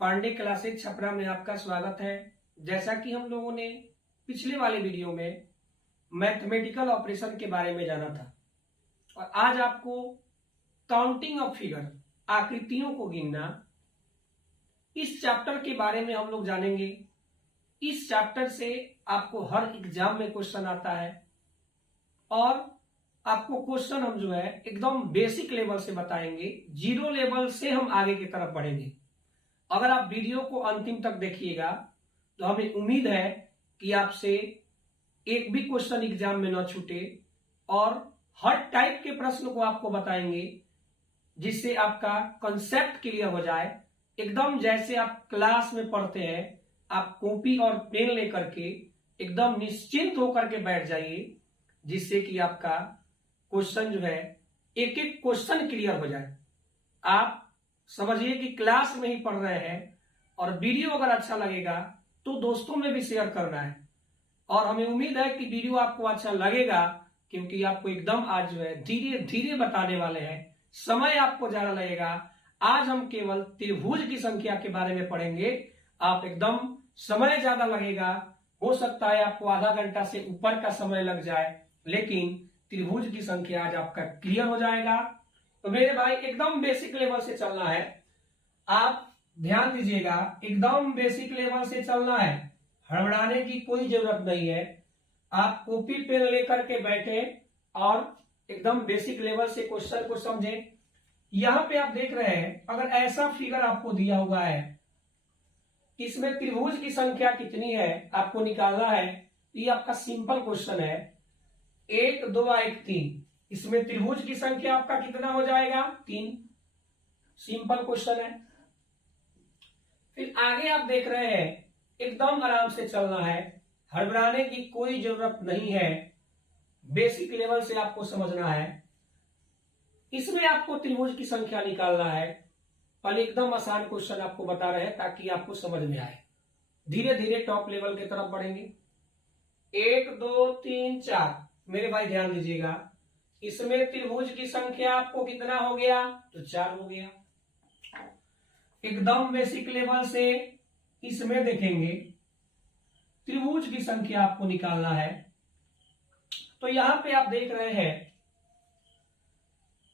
Pandey classes Chhapra में आपका स्वागत है। जैसा कि हम लोगों ने पिछले वाले वीडियो में मैथमेटिकल ऑपरेशन के बारे में जाना था और आज आपको काउंटिंग ऑफ फिगर, आकृतियों को गिनना, इस चैप्टर के बारे में हम लोग जानेंगे। इस चैप्टर से आपको हर एग्जाम में क्वेश्चन आता है और आपको क्वेश्चन हम जो है एकदम बेसिक लेवल से बताएंगे। जीरो लेवल से हम आगे की तरफ बढ़ेंगे। अगर आप वीडियो को अंतिम तक देखिएगा तो हमें उम्मीद है कि आपसे एक भी क्वेश्चन एग्जाम में न छूटे और हर टाइप के प्रश्न को आपको बताएंगे जिससे आपका कंसेप्ट क्लियर हो जाए। एकदम जैसे आप क्लास में पढ़ते हैं, आप कॉपी और पेन लेकर के एकदम निश्चिंत होकर के बैठ जाइए, जिससे कि आपका क्वेश्चन जो है एक एक क्वेश्चन क्लियर हो जाए। आप समझिए कि क्लास में ही पढ़ रहे हैं और वीडियो अगर अच्छा लगेगा तो दोस्तों में भी शेयर करना है। और हमें उम्मीद है कि वीडियो आपको अच्छा लगेगा, क्योंकि आपको एकदम आज जो है धीरे धीरे बताने वाले हैं। समय आपको ज्यादा लगेगा। आज हम केवल त्रिभुज की संख्या के बारे में पढ़ेंगे। आप एकदम समय ज्यादा लगेगा, हो सकता है आपको आधा घंटा से ऊपर का समय लग जाए, लेकिन त्रिभुज की संख्या आज आपका क्लियर हो जाएगा। तो मेरे भाई एकदम बेसिक लेवल से चलना है। आप ध्यान दीजिएगा, एकदम बेसिक लेवल से चलना है, हड़बड़ाने की कोई जरूरत नहीं है। आप कॉपी पेन लेकर के बैठे और एकदम बेसिक लेवल से क्वेश्चन को समझें। यहां पे आप देख रहे हैं, अगर ऐसा फिगर आपको दिया हुआ है, इसमें त्रिभुज की संख्या कितनी है आपको निकालना है। ये आपका सिंपल क्वेश्चन है। 1 2 1 3, इसमें त्रिभुज की संख्या आपका कितना हो जाएगा? 3। सिंपल क्वेश्चन है। फिर आगे आप देख रहे हैं, एकदम आराम से चलना है, हड़बड़ाने की कोई जरूरत नहीं है। बेसिक लेवल से आपको समझना है। इसमें आपको त्रिभुज की संख्या निकालना है। पहले एकदम आसान क्वेश्चन आपको बता रहे हैं ताकि आपको समझ में आए। धीरे धीरे टॉप लेवल की तरफ बढ़ेंगे। 1 2 3 4, मेरे भाई ध्यान दीजिएगा, इसमें त्रिभुज की संख्या आपको कितना हो गया? तो 4 हो गया। एकदम बेसिक लेवल से इसमें देखेंगे, त्रिभुज की संख्या आपको निकालना है। तो यहां पे आप देख रहे हैं,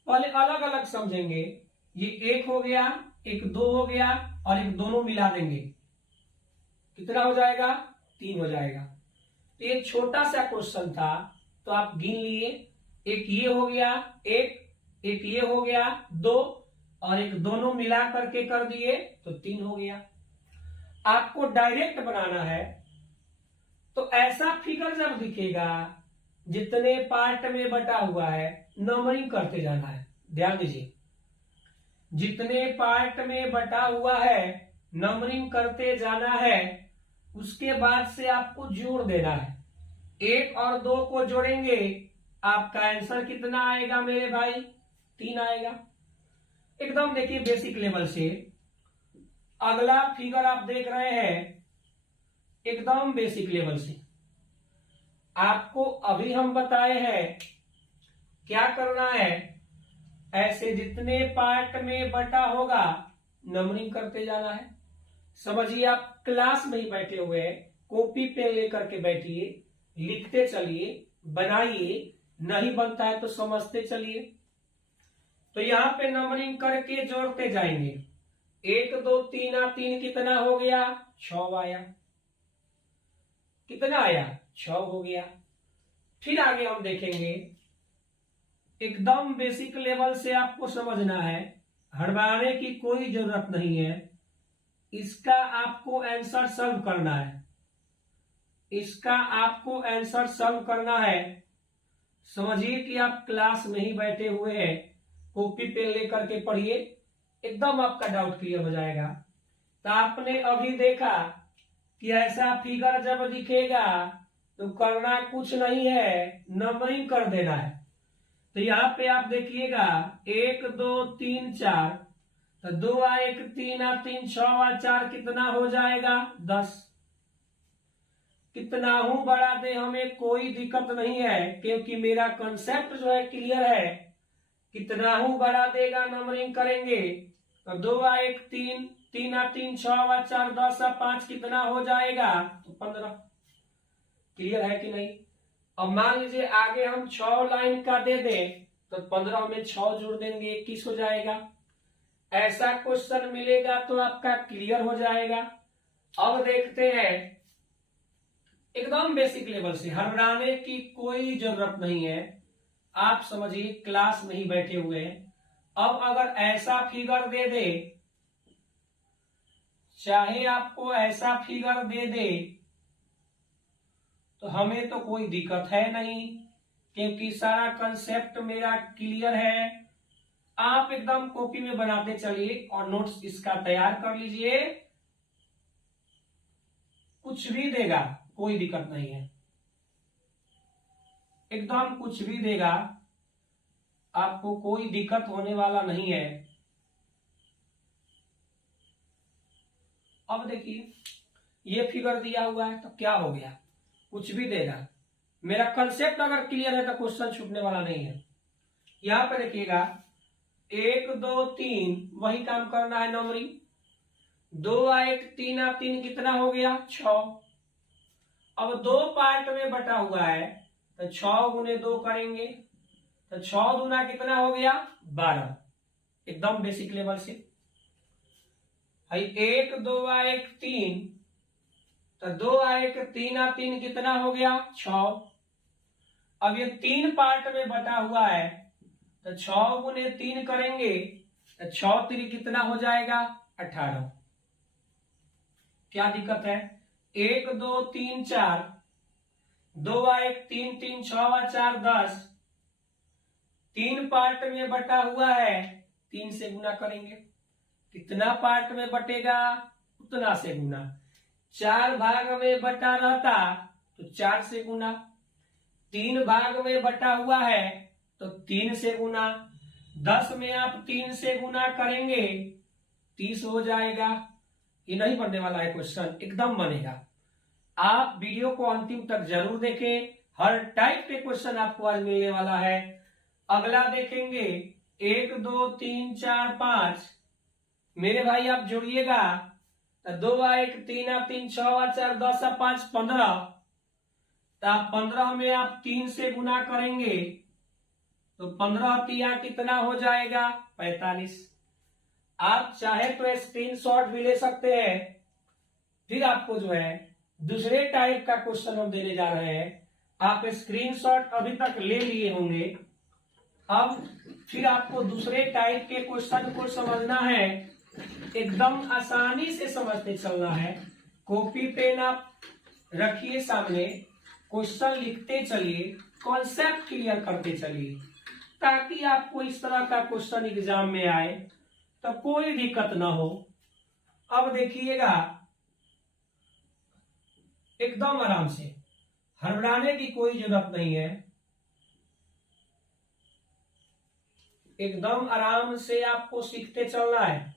पहले अलग अलग समझेंगे। ये 1 हो गया, एक 2 हो गया और एक दोनों मिला देंगे, कितना हो जाएगा? 3 हो जाएगा। तो ये छोटा सा क्वेश्चन था, तो आप गिन लिए। एक ये हो गया, एक ये हो गया 2 और एक दोनों मिला करके कर दिए तो 3 हो गया। आपको डायरेक्ट बनाना है, तो ऐसा फिगर जब दिखेगा, जितने पार्ट में बटा हुआ है, नंबरिंग करते जाना है। ध्यान दीजिए, जितने पार्ट में बटा हुआ है नंबरिंग करते जाना है। उसके बाद से आपको जोड़ देना है। 1 और 2 को जोड़ेंगे, आपका आंसर कितना आएगा मेरे भाई? 3 आएगा। एकदम देखिए बेसिक लेवल से। अगला फिगर आप देख रहे हैं, एकदम बेसिक लेवल से आपको अभी हम बताए हैं क्या करना है। ऐसे जितने पार्ट में बटा होगा नंबरिंग करते जाना है। समझिए, आप क्लास में ही बैठे हुए हैं, कॉपी पेन लेकर के बैठिए, लिखते चलिए, बनाइए, नहीं बनता है तो समझते चलिए। तो यहां पे नंबरिंग करके जोड़ते जाएंगे। 1 2 3 3 कितना हो गया? 6 आया। कितना आया? 6 हो गया। फिर आगे हम देखेंगे, एकदम बेसिक लेवल से आपको समझना है, हड़बड़ाने की कोई जरूरत नहीं है। इसका आपको आंसर सॉल्व करना है। इसका आपको आंसर सॉल्व करना है। समझिए कि आप क्लास में ही बैठे हुए हैं, कॉपी पेन लेकर के पढ़िए, एकदम आपका डाउट क्लियर हो जाएगा। तो आपने अभी देखा कि ऐसा फिगर जब दिखेगा तो करना कुछ नहीं है, नंबरिंग कर देना है। तो यहां पे आप देखिएगा, 1 2 3 4, तो 2 1 3 3 6 4 कितना हो जाएगा? 10। कितना हूं बढ़ा दे, हमें कोई दिक्कत नहीं है, क्योंकि मेरा कंसेप्ट जो है क्लियर है। कितना हूं बढ़ा देगा, नंबरिंग करेंगे तो 2 1 3 3 और 3 6 और 4 10 और 5 कितना हो जाएगा? तो 15। क्लियर है कि नहीं? अब मान लीजिए आगे हम 6 लाइन का दे दें तो 15 में 6 जोड़ देंगे 21 हो जाएगा। ऐसा क्वेश्चन मिलेगा तो आपका क्लियर हो जाएगा। अब देखते हैं, एकदम बेसिक लेवल से, हड़बड़ाने की कोई जरूरत नहीं है। आप समझिए क्लास में ही बैठे हुए हैं। अब अगर ऐसा फिगर दे दे, चाहे आपको ऐसा फिगर दे दे, तो हमें तो कोई दिक्कत है नहीं, क्योंकि सारा कंसेप्ट मेरा क्लियर है। आप एकदम कॉपी में बनाते चलिए और नोट्स इसका तैयार कर लीजिए। कुछ भी देगा कोई दिक्कत नहीं है, एकदम कुछ भी देगा, आपको कोई दिक्कत होने वाला नहीं है। अब देखिए ये फिगर दिया हुआ है तो क्या हो गया, कुछ भी देगा। मेरा कंसेप्ट अगर क्लियर है तो क्वेश्चन छूटने वाला नहीं है। यहां पर देखिएगा 1 2 3 वही काम करना है नंबरिंग। 2 1 3 और 3 कितना हो गया? 6। अब 2 पार्ट में बटा हुआ है तो 6 गुने 2 करेंगे तो 6 दूना कितना हो गया? 12। एकदम बेसिक लेवल से। 1 2 1 3 तो 2 1 3 और 3 कितना हो गया? 6। अब ये 3 पार्ट में बटा हुआ है तो 6 गुने 3 करेंगे तो 6 3 कितना हो जाएगा? 18। क्या दिक्कत है? 1 2 3 4, 2 1 3 3 6 और 4 10, 3 पार्ट में बटा हुआ है, 3 से गुना करेंगे। कितना पार्ट में बटेगा? उतना से गुना। 4 भाग में बटा रहता तो 4 से गुना। 3 भाग में बटा हुआ है तो 3 से गुना। 10 में आप 3 से गुना करेंगे 30 हो जाएगा। ये नहीं बनने वाला है क्वेश्चन, एकदम बनेगा। आप वीडियो को अंतिम तक जरूर देखें, हर टाइप के क्वेश्चन आपको आज मिलने वाला है। अगला देखेंगे 1 2 3 4 5, मेरे भाई आप जोड़िएगा तो 2 1 3 और 3 6 और 4 10 और 5 15, तो आप 15 में आप 3 से गुना करेंगे तो 15 तिया कितना हो जाएगा? 45। आप चाहे तो स्क्रीनशॉट भी ले सकते हैं। फिर आपको जो है दूसरे टाइप का क्वेश्चन हम देने जा रहे हैं। आप स्क्रीनशॉट अभी तक ले लिए होंगे, अब फिर आपको दूसरे टाइप के क्वेश्चन को समझना है। एकदम आसानी से समझते चलना है। कॉपी पेन आप रखिए सामने, क्वेश्चन लिखते चलिए, कॉन्सेप्ट क्लियर करते चलिए, ताकि आपको इस तरह का क्वेश्चन एग्जाम में आए तो कोई दिक्कत ना हो। अब देखिएगा एकदम आराम से, हड़बड़ाने की कोई जरूरत नहीं है। एकदम आराम से आपको सीखते चलना है।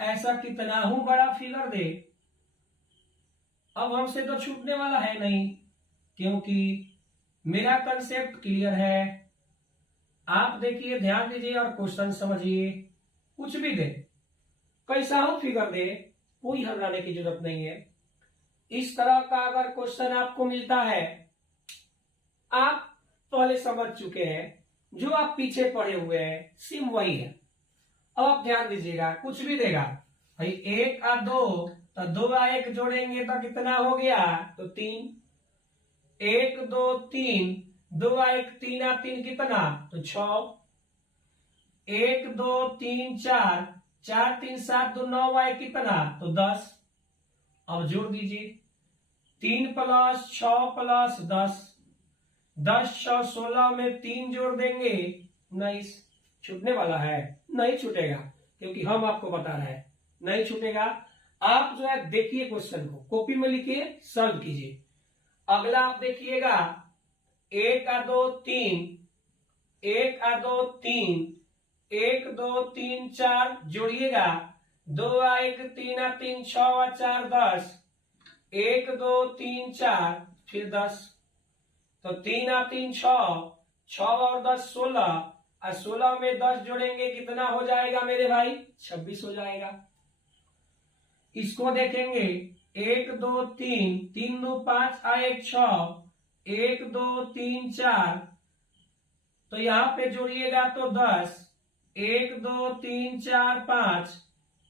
ऐसा कितना हूं बड़ा फिगर दे, अब हमसे तो छूटने वाला है नहीं, क्योंकि मेरा कंसेप्ट क्लियर है। आप देखिए, ध्यान दीजिए और क्वेश्चन समझिए। कुछ भी दे, कैसा हो फिगर दे, कोई घबराने की जरूरत नहीं है। इस तरह का अगर क्वेश्चन आपको मिलता है, आप पहले समझ चुके हैं, जो आप पीछे पढ़े हुए हैं सिम वही है। अब आप ध्यान दीजिएगा, कुछ भी देगा भाई 1 और 2, तो 2 और 1 जोड़ेंगे तो कितना हो गया? तो 3। 1 2 3, 2 और 1 3 और 3 कितना? तो 6। 1 2 3 4, 4 3 7 2 9 और 1 कितना? तो 10। अब जोड़ दीजिए, 3 + 6 + 10, 10 6 16 में 3 जोड़ देंगे 19। छूटने वाला है? नहीं छूटेगा, क्योंकि हम आपको बता रहे हैं नहीं छूटेगा। आप जो है देखिए, क्वेश्चन को कॉपी में लिखिए, सॉल्व कीजिए। अगला आप देखिएगा 1 और 2 3, 1 और 2 3, 1 2 3 4 जोड़िएगा, 2 और 1 3 और 3 6 और 4 10, 1 2 3 4 फिर 10। तो 3 और 3 6, 6 और 10 16, और 16 में 10 जोड़ेंगे कितना हो जाएगा मेरे भाई? 26 हो जाएगा। इसको देखेंगे 1 2 3, 3 2 5 और 1 6, 1 2 3 4, तो यहां पे जोड़िएगा तो 10, 1 2 3 4 5,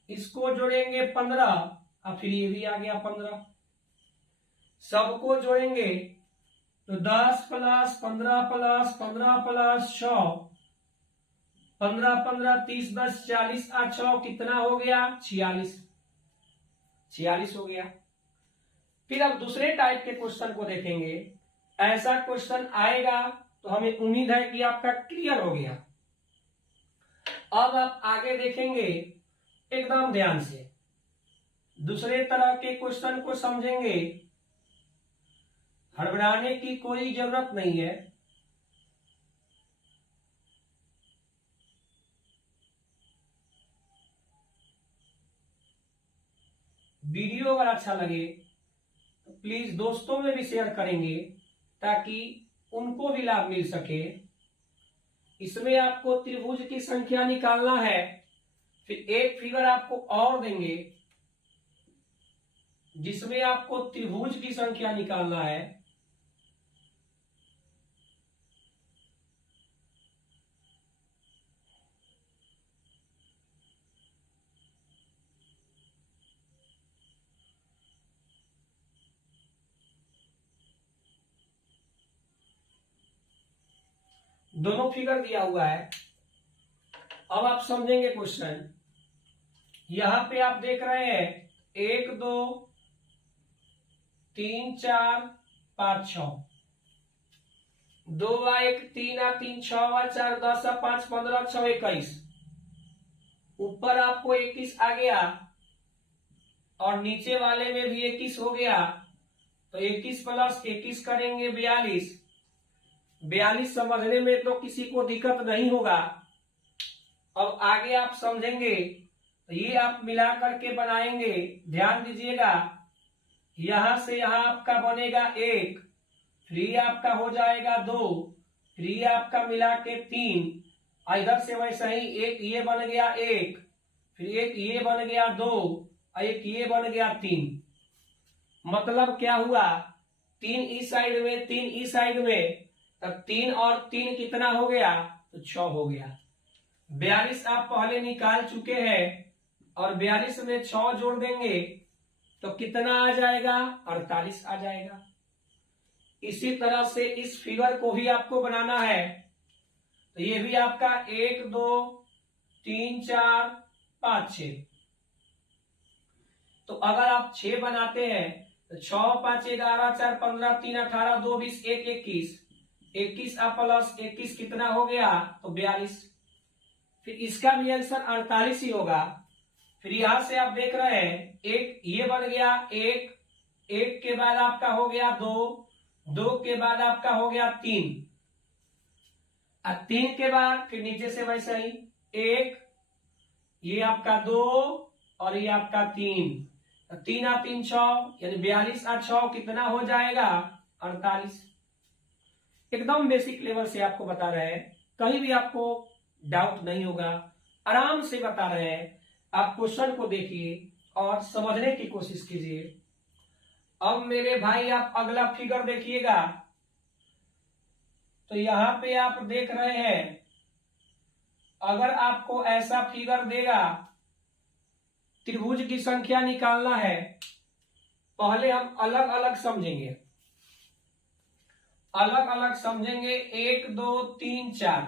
इसको जोड़ेंगे 15, और फिर ये भी आ गया 15। सबको जोड़ेंगे तो 10 प्लस 15 प्लस 15 प्लस 6, 15 15 30 10 40 और 6 कितना हो गया? 46। 46 हो गया। फिर अब दूसरे टाइप के क्वेश्चन को देखेंगे। ऐसा क्वेश्चन आएगा तो हमें उम्मीद है कि आपका क्लियर हो गया। अब आप आगे देखेंगे एकदम ध्यान से, दूसरे तरह के क्वेश्चन को समझेंगे। हड़बड़ाने की कोई जरूरत नहीं है। वीडियो अगर अच्छा लगे तो प्लीज दोस्तों में भी शेयर करेंगे ताकि उनको भी लाभ मिल सके। इसमें आपको त्रिभुज की संख्या निकालना है। फिर एक फिगर आपको और देंगे जिसमें आपको त्रिभुज की संख्या निकालना है। दोनों फिगर दिया हुआ है। अब आप समझेंगे क्वेश्चन। यहां पे आप देख रहे हैं 1 2 3 4 5 6, 2 1 3 3 6 4 10 5 15 6 21। ऊपर आपको 21 आ गया और नीचे वाले में भी 21 हो गया, तो 21 प्लस 21 करेंगे 42। 42 समझने में तो किसी को दिक्कत नहीं होगा। अब आगे आप समझेंगे तो ये आप मिला करके बनाएंगे। ध्यान दीजिएगा, यहां से यहां आपका बनेगा 1, फिर ये आपका हो जाएगा 2, फिर ये आपका मिला के 3, और इधर से वैसा ही एक ये बन गया 1, फिर एक ये बन गया 2, और एक ये बन गया 3। मतलब क्या हुआ? 3 इस साइड में 3 इस साइड में, तब 3 और 3 कितना हो गया? तो 6 हो गया। 42 आप पहले निकाल चुके हैं और 42 में 6 जोड़ देंगे तो कितना आ जाएगा? 48 आ जाएगा। इसी तरह से इस फिगर को भी आपको बनाना है। तो ये भी आपका 1 2 3 4 5 6। तो अगर आप 6 बनाते हैं तो 6 5 11 4 15 3 18 2 20 1 21, 21 प्लस 21 कितना हो गया? तो 42। फिर इसका भी आंसर 48 ही होगा। फिर यहां से आप देख रहे हैं एक ये बन गया 1, 1 के बाद आपका हो गया 2, 2 के बाद आपका हो गया 3, और 3 के बाद फिर नीचे से वैसे ही 1, ये आपका 2 और ये आपका 3, 3 और 3 6, यानी 42 और 6 कितना हो जाएगा? 48। एकदम बेसिक लेवल से आपको बता रहे हैं, कहीं भी आपको डाउट नहीं होगा, आराम से बता रहे हैं। आप क्वेश्चन को देखिए और समझने की कोशिश कीजिए। अब मेरे भाई आप अगला फिगर देखिएगा। तो यहां पे आप देख रहे हैं, अगर आपको ऐसा फिगर देगा, त्रिभुज की संख्या निकालना है, पहले हम अलग अलग समझेंगे। अलग अलग समझेंगे 1 2 3 4।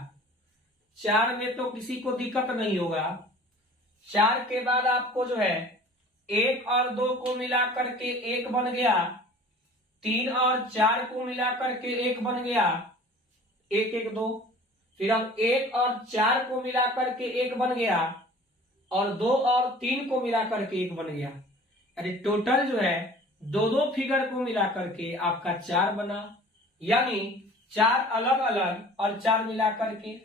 4 में तो किसी को दिक्कत नहीं होगा। 4 के बाद आपको जो है 1 और 2 को मिला करके 1 बन गया, 3 और 4 को मिला करके 1 बन गया, 1 1 2। फिर अब 1 और 4 को मिला करके 1 बन गया, और 2 और 3 को मिला करके 1 बन गया। यानी टोटल जो है दो दो फिगर को मिला करके आपका 4 बना, यानी 4 अलग अलग और 4 मिला करके।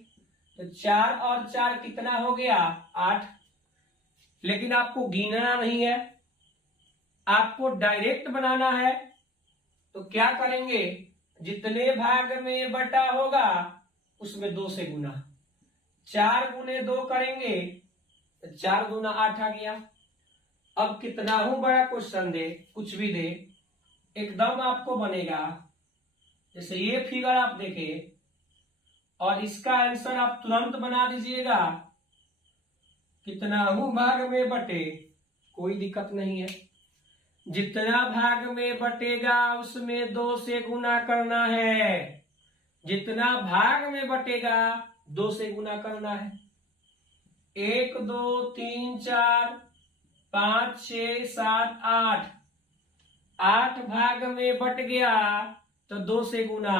तो 4 और 4 कितना हो गया? 8। लेकिन आपको गिनना नहीं है, आपको डायरेक्ट बनाना है। तो क्या करेंगे? जितने भाग में बटा होगा उसमें 2 से गुना। 4 गुने 2 करेंगे, 4 दूना 8 आ गया। अब कितना हो बड़ा क्वेश्चन दे, कुछ भी दे, एकदम आपको बनेगा। जैसे ये फिगर आप देखें और इसका आंसर आप तुरंत बना दीजिएगा। कितना हो भाग में बटे, कोई दिक्कत नहीं है। जितना भाग में बटेगा उसमें 2 से गुना करना है। जितना भाग में बटेगा 2 से गुना करना है। 1 2 3 4 5 6 7 8, 8 भाग में बट गया तो 2 से गुना।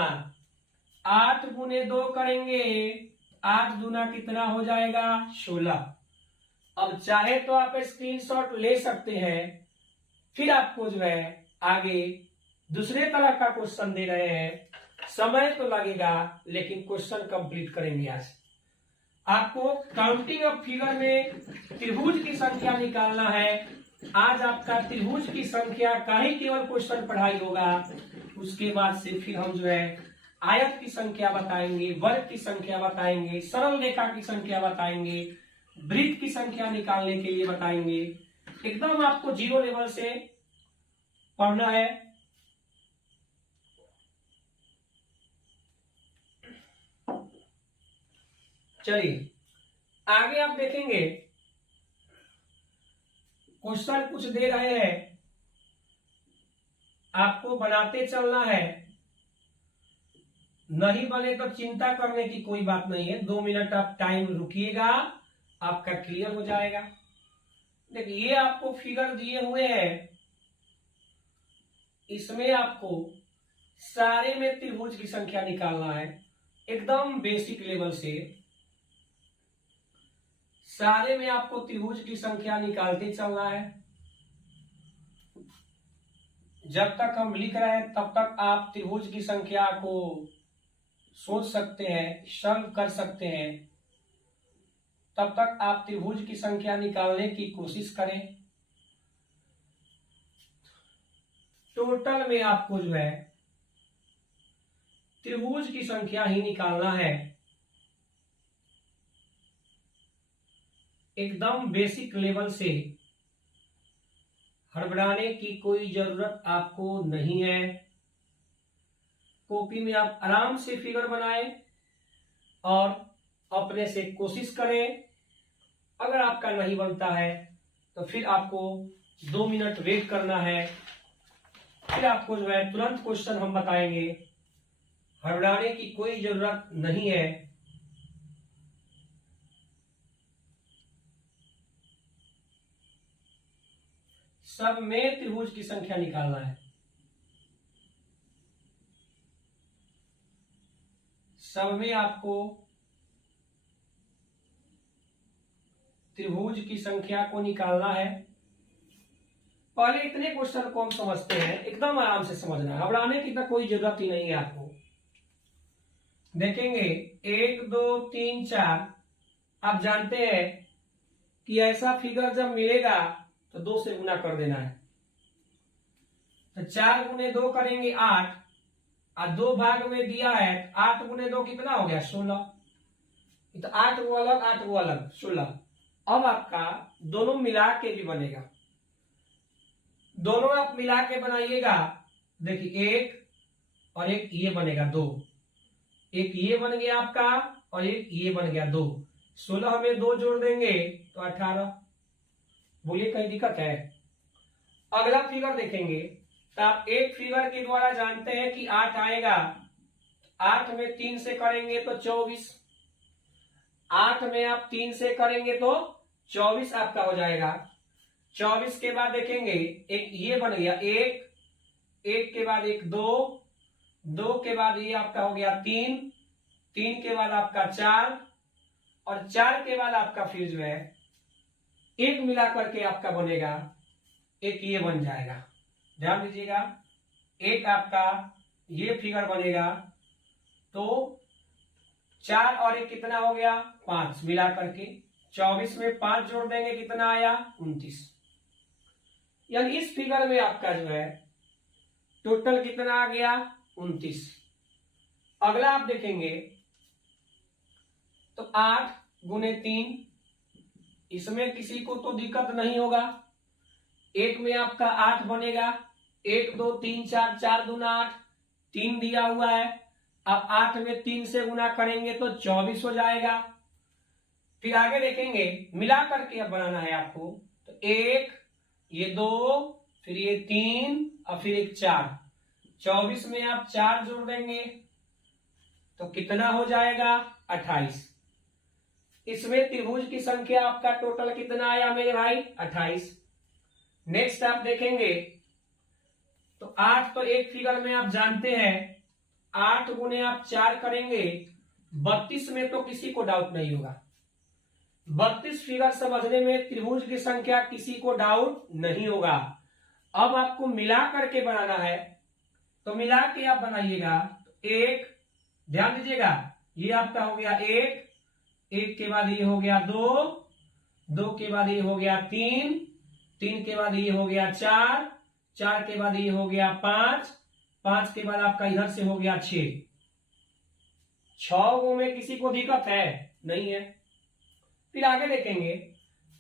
8 गुने 2 करेंगे, 8 दूना कितना हो जाएगा 16। अब चाहे तो आप स्क्रीनशॉट ले सकते हैं, फिर आपको जो है आगे दूसरे तरह का क्वेश्चन दे रहे हैं। समय तो लगेगा लेकिन क्वेश्चन कंप्लीट करेंगे आज। आपको काउंटिंग ऑफ फिगर में त्रिभुज की संख्या निकालना है। आज आपका त्रिभुज की संख्या का ही केवल क्वेश्चन पढ़ाई होगा। उसके बाद से फिर हम जो है आयत की संख्या बताएंगे, वर्ग की संख्या बताएंगे, सरल रेखा की संख्या बताएंगे, वृत्त की संख्या निकालने के लिए बताएंगे। एकदम आपको 0 लेवल से पढ़ना है। चलिए आगे आप देखेंगे क्वेश्चन कुछ दे रहे हैं, आपको बनाते चलना है। नहीं बने तो चिंता करने की कोई बात नहीं है, 2 मिनट आप टाइम रुकिएगा, आपका क्लियर हो जाएगा। देखिए ये आपको फिगर दिए हुए हैं, इसमें आपको सारे में त्रिभुज की संख्या निकालना है। एकदम बेसिक लेवल से सारे में आपको त्रिभुज की संख्या निकालते चलना है। जब तक हम लिख रहे हैं तब तक आप त्रिभुज की संख्या को सोच सकते हैं, सॉल्व कर सकते हैं। तब तक आप त्रिभुज की संख्या निकालने की कोशिश करें। टोटल में आपको जो है त्रिभुज की संख्या ही निकालना है। एकदम बेसिक लेवल से, हड़बड़ाने की कोई जरूरत आपको नहीं है। कॉपी में आप आराम से फिगर बनाएं और अपने से कोशिश करें। अगर आपका नहीं बनता है तो फिर आपको 2 मिनट वेट करना है, फिर आपको जो है तुरंत क्वेश्चन हम बताएंगे। हड़बड़ाने की कोई जरूरत नहीं है। सब में त्रिभुज की संख्या निकालना है। सब में आपको त्रिभुज की संख्या को निकालना है। पहले इतने क्वेश्चन को हम समझते हैं, एकदम आराम से समझना है, घबराने की तो कोई जरूरत ही नहीं है आपको। देखेंगे 1 2 3 4, आप जानते हैं कि ऐसा फिगर जब मिलेगा तो 2 से गुना कर देना है। तो 4 गुने 2 करेंगे 8, और 2 भाग में दिया है, 8 गुने 2 कितना हो गया 16। तो 8 वो अलग 8 वो अलग 16। अब आपका दोनों मिला के भी बनेगा, दोनों आप मिला के बनाइएगा। देखिए 1 और 1 ये बनेगा 2, एक ये बन गया आपका और एक ये बन गया 2। 16 में 2 जोड़ देंगे तो 18। बोलिए कहीं दिक्कत है? अगला फिगर देखेंगे तो आप एक फिगर के द्वारा जानते हैं कि 8 आएगा। 8 में 3 से करेंगे तो 24। 8 में आप 3 से करेंगे तो 24 आपका हो जाएगा। 24 के बाद देखेंगे एक ये बन गया 1, 1 के बाद एक 2, 2 के बाद ये आपका हो गया 3, 3 के बाद आपका 4, और 4 के बाद आपका फिर जो है एक मिला करके आपका बनेगा एक ये बन जाएगा। ध्यान दीजिएगा, एक आपका ये फिगर बनेगा तो 4 और 1 कितना हो गया 5, मिला करके 24 में 5 जोड़ देंगे कितना आया 29। यानी इस फिगर में आपका जो है टोटल कितना आ गया 29। अगला आप देखेंगे तो 8 गुने 3, इसमें किसी को तो दिक्कत नहीं होगा। एक में आपका 8 बनेगा, 1 2 3 4, 4 दूना 8, 3 दिया हुआ है। अब 8 में 3 से गुना करेंगे तो 24 हो जाएगा। फिर आगे देखेंगे, मिला करके अब बनाना है आपको, तो 1, ये 2, फिर ये 3 और फिर एक 4, 24 में आप 4 जोड़ देंगे तो कितना हो जाएगा 28। इसमें त्रिभुज की संख्या आपका टोटल कितना आया मेरे भाई 28। नेक्स्ट आप देखेंगे तो 8 तो एक फिगर में आप जानते हैं, 8 गुने आप 4 करेंगे 32 में तो किसी को डाउट नहीं होगा। 32 फिगर समझने में त्रिभुज की संख्या किसी को डाउट नहीं होगा। अब आपको मिला करके बनाना है, तो मिला के आप बनाइएगा। तो 1, ध्यान दीजिएगा, ये आपका हो गया 1, 1 के बाद ये हो गया 2, 2 के बाद ये हो गया 3, 3 के बाद ये हो गया 4, 4 के बाद ये हो गया 5, 5 के बाद आपका इधर से हो गया 6। 6 में किसी को दिक्कत है नहीं है। फिर आगे देखेंगे,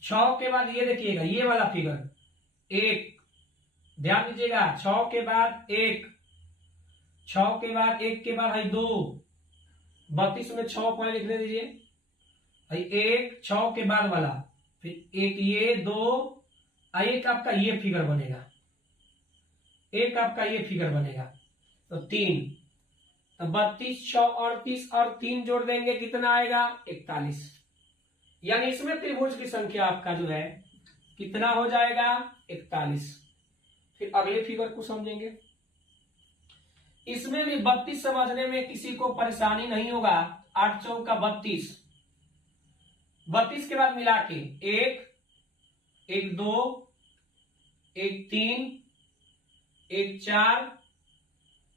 6 के बाद ये देखिएगा, ये वाला फिगर 1, ध्यान दीजिएगा, 6 के बाद 1, 6 के बाद 1 के बाद है 2, 32 में 6 पॉइंट लिख दीजिए, 1 6 के बाद वाला, फिर एक ये 2, एक आपका ये फिगर बनेगा, एक आपका ये फिगर बनेगा, तो 3, तो 32 6 38 और 3 जोड़ देंगे कितना आएगा 41। यानी इसमें त्रिभुज की संख्या आपका जो है कितना हो जाएगा 41। फिर अगले फिगर को समझेंगे, इसमें भी 32 समझने में किसी को परेशानी नहीं होगा। 8 चौका 32, 32 के बाद मिला के 1, 1 2, 1 3, 1 4,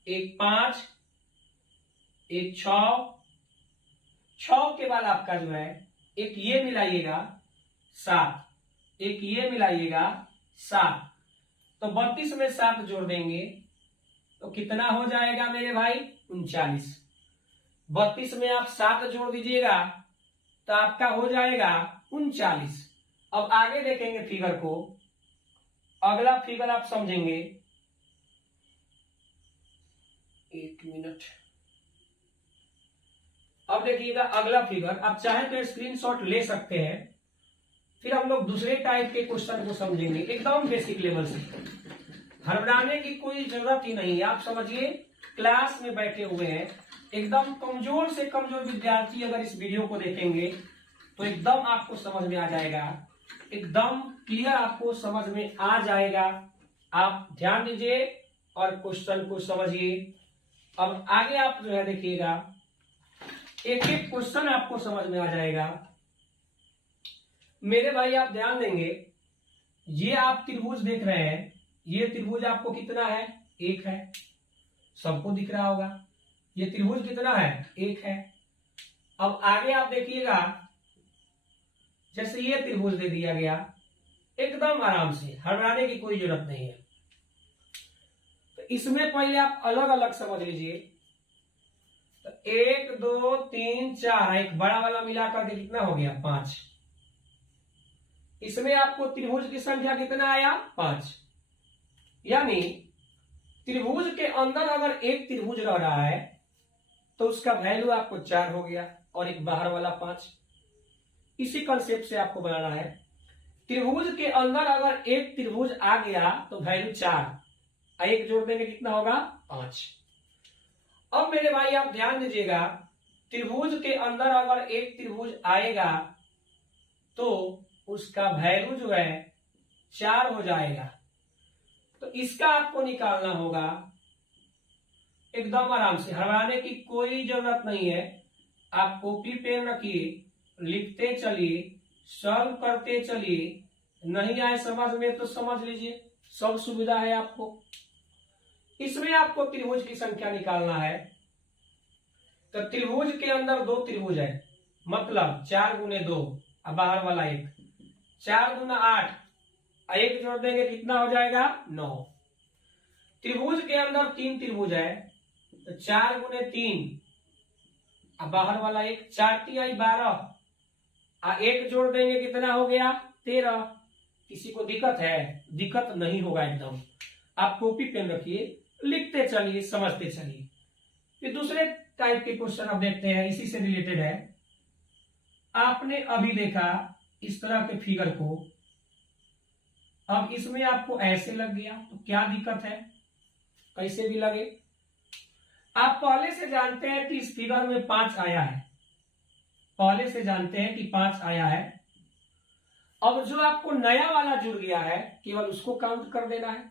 1 5, 1 6, 6 के बाद आपका जो है एक ये मिलाइएगा 7, एक ये मिलाइएगा 7, तो 32 में 7 जोड़ देंगे तो कितना हो जाएगा मेरे भाई 39। 32 में आप 7 जोड़ दीजिएगा तो आपका हो जाएगा 39। अब आगे देखेंगे फिगर को, अगला फिगर आप समझेंगे, 1 मिनट। अब देखिएगा अगला फिगर, आप चाहे तो स्क्रीनशॉट ले सकते हैं। फिर हम लोग दूसरे टाइप के क्वेश्चन को समझेंगे एकदम बेसिक लेवल से, घबराने की कोई जरूरत ही नहीं है। आप समझिए क्लास में बैठे हुए हैं, एकदम कमजोर से कमजोर विद्यार्थी अगर इस वीडियो को देखेंगे तो एकदम आपको समझ में आ जाएगा, एकदम क्लियर आपको समझ में आ जाएगा। आप ध्यान दीजिए और क्वेश्चन को समझिए। अब आगे आप जो है देखिएगा, एक एक क्वेश्चन आपको समझ में आ जाएगा मेरे भाई। आप ध्यान देंगे, ये आप त्रिभुज देख रहे हैं, ये त्रिभुज आपको कितना है 1 है, सबको दिख रहा होगा। ये त्रिभुज कितना है 1 है। अब आगे आप देखिएगा, जैसे ये त्रिभुज दे दिया गया, एकदम आराम से, हड़बड़ाने की कोई जरूरत नहीं है। तो इसमें पहले आप अलग अलग समझ लीजिए। तो 1 2 3 4, एक बड़ा वाला मिलाकर के कितना हो गया 5। इसमें आपको त्रिभुज की संख्या कितना आया 5। यानी त्रिभुज के अंदर अगर एक त्रिभुज रह रहा है तो उसका वैल्यू आपको 4 हो गया, और एक बाहर वाला 5। इसी कंसेप्ट से आपको बनाना है। त्रिभुज के अंदर अगर एक त्रिभुज आ गया तो वैल्यू 4, एक जोड़ देंगे कितना होगा 5। अब मेरे भाई आप ध्यान दीजिएगा, त्रिभुज के अंदर अगर एक त्रिभुज आएगा तो उसका वैल्यू जो है 4 हो जाएगा। तो इसका आपको निकालना होगा एकदम आराम से, हराने की कोई जरूरत नहीं है। आप कॉपी पेन रखिए, लिखते चलिए, सॉल्व करते चलिए, नहीं आए समझ में तो समझ लीजिए, सब सुविधा है आपको। इसमें आपको त्रिभुज की संख्या निकालना है। तो त्रिभुज के अंदर 2 त्रिभुज है, मतलब 4 गुने 2 और बाहर वाला 1, 4 गुना 8, 1 जोड़ देंगे कितना हो जाएगा 9। त्रिभुज के अंदर 3 त्रिभुज है, तो 4 गुने 3 अब बाहर वाला 1, 4 तिहाई 12, 1 जोड़ देंगे कितना हो गया 13। किसी को दिक्कत है? दिक्कत नहीं होगा एकदम। आप कॉपी पेन रखिए, लिखते चलिए, समझते चलिए। फिर दूसरे टाइप के क्वेश्चन अब देखते हैं, इसी से रिलेटेड है। आपने अभी देखा इस तरह के फिगर को, अब इसमें आपको ऐसे लग गया तो क्या दिक्कत है? कैसे भी लगे। आप पहले से जानते हैं कि इस फिगर में 5 आया है, पहले से जानते हैं कि 5 आया है। अब जो आपको नया वाला जुड़ गया है केवल उसको काउंट कर देना है।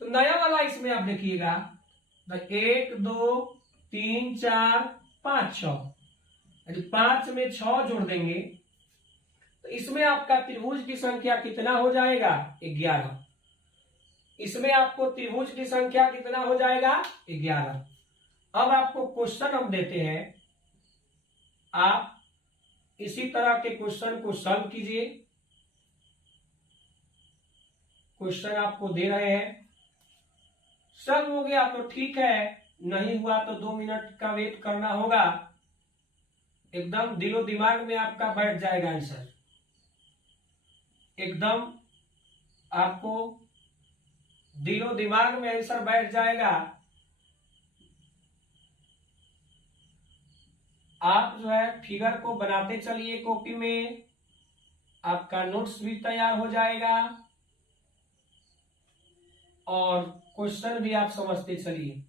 तो नया वाला इसमें आप देखिएगा 1 2 3 4 5 6, 5 में 6 जोड़ देंगे तो इसमें आपका त्रिभुज की संख्या कितना हो जाएगा 11। इसमें आपको त्रिभुज की संख्या कितना हो जाएगा 11। अब आपको क्वेश्चन हम देते हैं, आप इसी तरह के क्वेश्चन को सॉल्व कीजिए। क्वेश्चन आपको दे रहे हैं, सॉल्व हो गया तो ठीक है, नहीं हुआ तो 2 मिनट का वेट करना होगा। एकदम दिलो दिमाग में आपका बैठ जाएगा आंसर, एकदम आपको दिलो दिमाग में आंसर बैठ जाएगा। आप जो है फिगर को बनाते चलिए कॉपी में, आपका नोट्स भी तैयार हो जाएगा और क्वेश्चन भी आप समझते चलिए।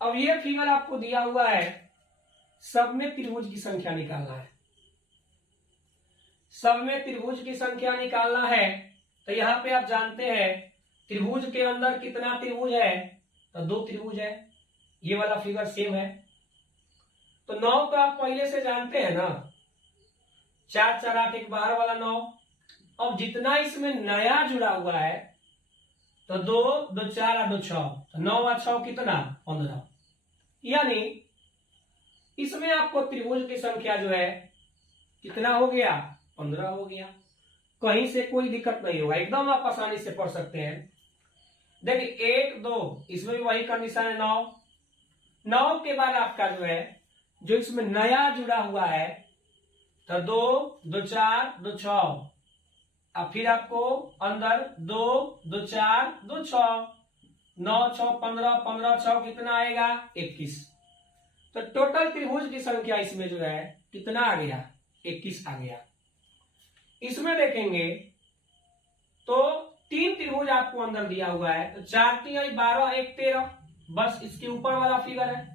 अब ये फिगर आपको दिया हुआ है, सब में त्रिभुज की संख्या निकालना है। सब में त्रिभुज की संख्या निकालना है तो यहाँ पे आप जानते हैं त्रिभुज के अंदर कितना त्रिभुज है, तो 2 त्रिभुज है। ये वाला फिगर सेम है तो 9 तो आप पहले से जानते हैं ना, 4 4 8 1 बाहर वाला 9। अब जितना इसमें नया जुड़ा हुआ है तो 2 2 4 2 6, तो 9 और 6 कितना 15। यानी इसमें आपको त्रिभुज की संख्या जो है कितना हो गया 15 हो गया। कहीं से कोई दिक्कत नहीं होगा, एकदम आप आसानी से पढ़ सकते हैं। देखिए 1 2, इसमें भी वही कंडीशन है 9। 9 के बाद आपका जो है जो इसमें नया जुड़ा हुआ है तो 2 2 4 2 6, अब फिर आपको अंदर 2 2 4 2 6, 9 6 15, 15 6 कितना आएगा 21। तो टोटल त्रिभुज की संख्या इसमें जो है कितना आ गया 21 आ गया। इसमें देखेंगे तो 3 त्रिभुज आपको अंदर दिया हुआ है, तो 4 तिहाई 12 1 13, बस इसके ऊपर वाला फिगर है।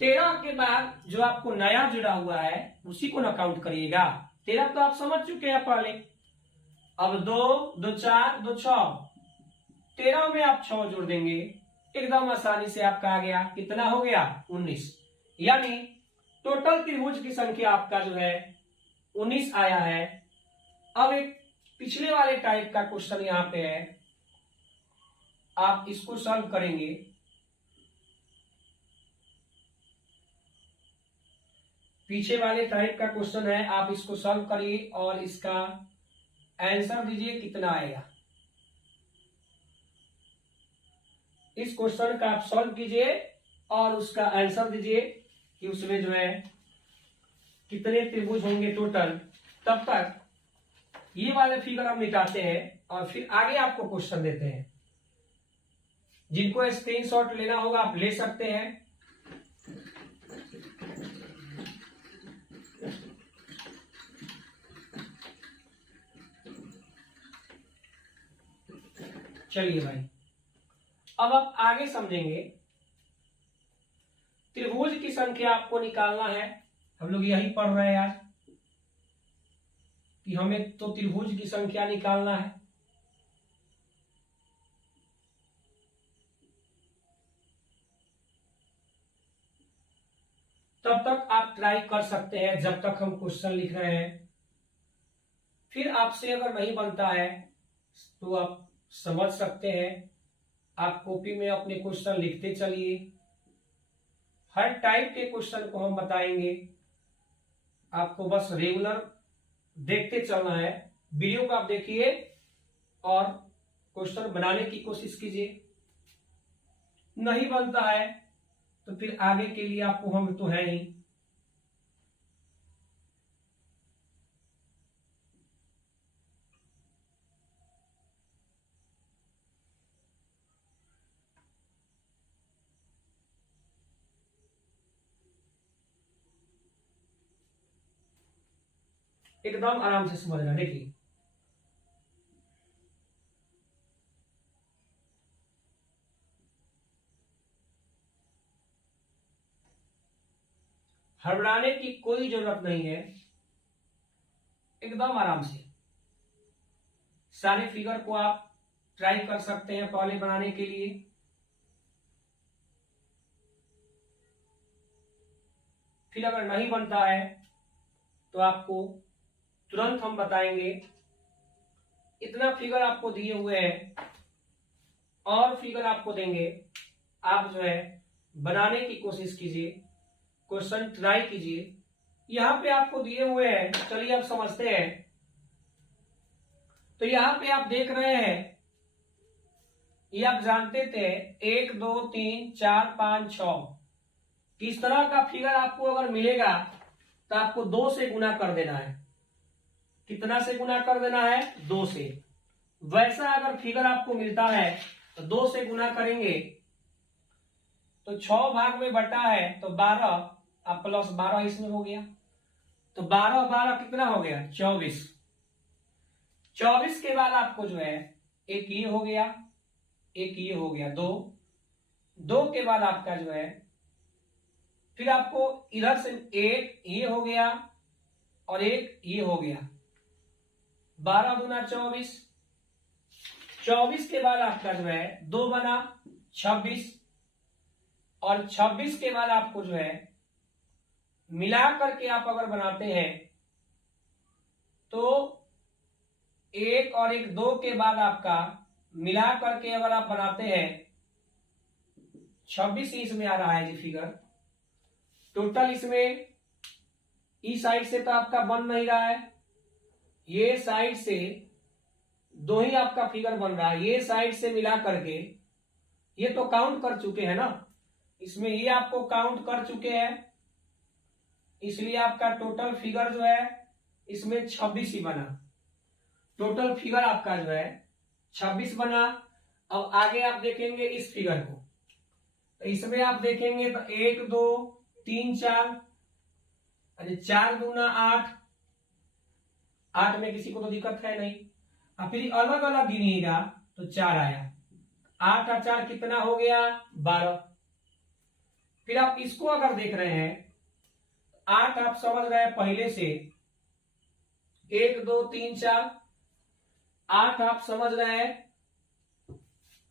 13 के बाद जो आपको नया जुड़ा हुआ है उसी को ना काउंट करिएगा। 13 तो आप समझ चुके हैं पहले। अब 2 2 4 2 6, 13 में आप 6 जोड़ देंगे, एकदम आसानी से आपका आ गया, कितना हो गया 19। यानी टोटल त्रिभुज की संख्या आपका जो है 19 आया है। अब एक पिछले वाले टाइप का क्वेश्चन यहां पे है, आप इसको सॉल्व करेंगे। पीछे वाले टाइप का क्वेश्चन है, आप इसको सॉल्व करिए और इसका आंसर दीजिए कितना आएगा। इस क्वेश्चन का आप सॉल्व कीजिए और उसका आंसर दीजिए कि उसमें जो है कितने त्रिभुज होंगे टोटल। तब तक ये वाले फिगर हम मिटाते हैं और फिर आगे आपको क्वेश्चन देते हैं। जिनको स्क्रीनशॉट लेना होगा आप ले सकते हैं। चलिए भाई, अब आप आगे समझेंगे। त्रिभुज की संख्या आपको निकालना है, हम लोग यही पढ़ रहे हैं आज कि हमें तो त्रिभुज की संख्या निकालना है। तब तक आप ट्राई कर सकते हैं जब तक हम क्वेश्चन लिख रहे हैं। फिर आपसे अगर नहीं बनता है तो आप समझ सकते हैं, आप कॉपी में अपने क्वेश्चन लिखते चलिए। हर टाइप के क्वेश्चन को हम बताएंगे, आपको बस रेगुलर देखते चलना है। वीडियो को आप देखिए और क्वेश्चन बनाने की कोशिश कीजिए। नहीं बनता है तो फिर आगे के लिए आपको हम तो है ही। एकदम आराम से समझना। देखिए हड़बड़ाने की कोई जरूरत नहीं है, एकदम आराम से सारे फिगर को आप ट्राई कर सकते हैं पहले बनाने के लिए। फिर अगर नहीं बनता है तो आपको तुरंत हम बताएंगे। इतना फिगर आपको दिए हुए हैं और फिगर आपको देंगे, आप जो है बनाने की कोशिश कीजिए, क्वेश्चन ट्राई कीजिए। यहां पे आपको दिए हुए हैं, चलिए आप समझते हैं। तो यहां पे आप देख रहे हैं, ये आप जानते थे 1 2 3 4 5 6। किस तरह का फिगर आपको अगर मिलेगा तो आपको 2 से गुना कर देना है। कितना से गुना कर देना है? 2 से। वैसा अगर फिगर आपको मिलता है तो 2 से गुना करेंगे तो 6 भाग में बटा है तो 12, अब प्लस 12 इसमें हो गया, तो 12 12 कितना हो गया? 24। 24 के बाद आपको जो है एक ये हो गया, एक ये हो गया, 2। 2 के बाद आपका जो है फिर आपको इधर से एक ये हो गया और एक ये हो गया, 12 दूना 24। 24 के बाद आपका जो है 2 बना 26, और 26 के बाद आपको जो है मिला करके आप अगर बनाते हैं तो 1 और 1 2 के बाद आपका मिला करके अगर आप बनाते हैं 26 इसमें आ रहा है जी फिगर। टोटल इसमें इस साइड से तो आपका बन नहीं रहा है, ये साइड से 2 ही आपका फिगर बन रहा है। ये साइड से मिला करके ये तो काउंट कर चुके हैं ना, इसमें ये आपको काउंट कर चुके हैं, इसलिए आपका टोटल फिगर जो है इसमें 26 ही बना। टोटल फिगर आपका जो है 26 बना। अब आगे आप देखेंगे इस फिगर को, तो इसमें आप देखेंगे तो 1 2 3 4, अरे 4 दूना 8, 8 में किसी को तो दिक्कत है नहीं। अब फिर अलग अलग गिनिएगा तो 4 आया, 8 और 4 कितना हो गया? 12। फिर आप इसको अगर देख रहे हैं 8 आप समझ रहे हैं पहले से, 1 2 3 4, 8 आप समझ रहे हैं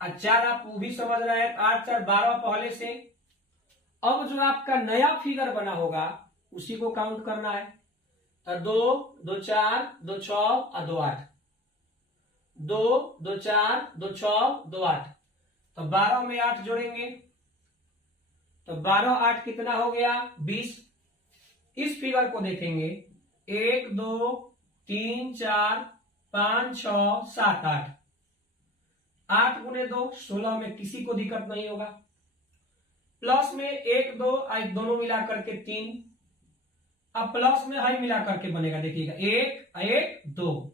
और 4 आप वो भी समझ रहे हैं, 8 4 12 पहले से। अब जो आपका नया फिगर बना होगा उसी को काउंट करना है, तो 2 2 4 2 6 और 2 8, 2 2 4 2 6 2 8, तो 12 में 8 जोड़ेंगे तो 12 8 कितना हो गया? 20। इस फिगर को देखेंगे 1 2 3 4 5 6 7 8, 8 गुने 2 16 में किसी को दिक्कत नहीं होगा। प्लस में 1 2 आज दोनों मिला करके 3, अब प्लस में हाई मिला करके बनेगा, देखिएगा 1 1 2,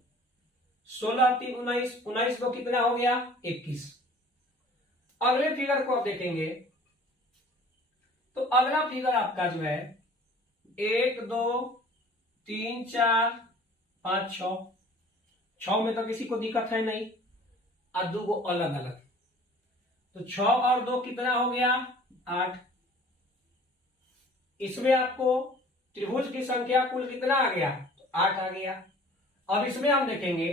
16 3 19, 19 2 कितना हो गया? 21। अगले फिगर को आप देखेंगे तो अगला फिगर आपका जो है 1 2 3 4 5 6, 6 में तो किसी को दिक्कत है नहीं, और 2 को अलग अलग, तो 6 और 2 कितना हो गया? 8। इसमें आपको त्रिभुज की संख्या कुल कितना आ गया? तो 8 आ गया। अब इसमें हम देखेंगे,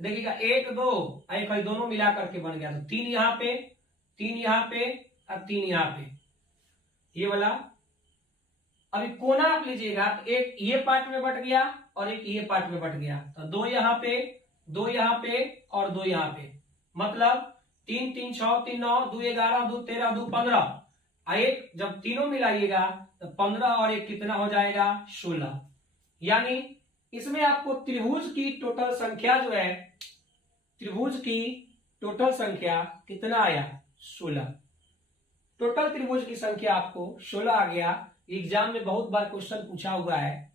देखिएगा 1 2 एक दोनों मिला करके बन गया, तो 3 यहां पे, 3 यहां पे और 3 यहां पे, ये वाला। अभी कोना आप लीजिएगा तो एक ये पार्ट में बट गया और एक ये पार्ट में बट गया, तो 2 यहां पे, 2 यहां पे और 2 यहां पे, मतलब 3 3 6 3 9, 2 11, 2 13, 2 15, एक जब तीनों मिलाइएगा तो 15 और एक कितना हो जाएगा? 16। यानी इसमें आपको त्रिभुज की टोटल संख्या जो है, त्रिभुज की टोटल संख्या कितना आया? 16। टोटल त्रिभुज की संख्या आपको 16 आ गया। एग्जाम में बहुत बार क्वेश्चन पूछा हुआ है।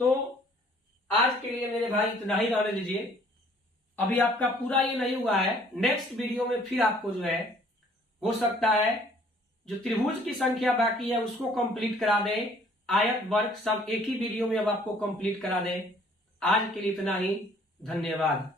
तो आज के लिए मेरे भाई इतना ही रहने दीजिए। अभी आपका पूरा ये नहीं हुआ है, नेक्स्ट वीडियो में फिर आपको जो है हो सकता है जो त्रिभुज की संख्या बाकी है उसको कंप्लीट करा दें, आयत वर्ग सब एक ही वीडियो में अब आपको कंप्लीट करा दें। आज के लिए इतना ही, धन्यवाद।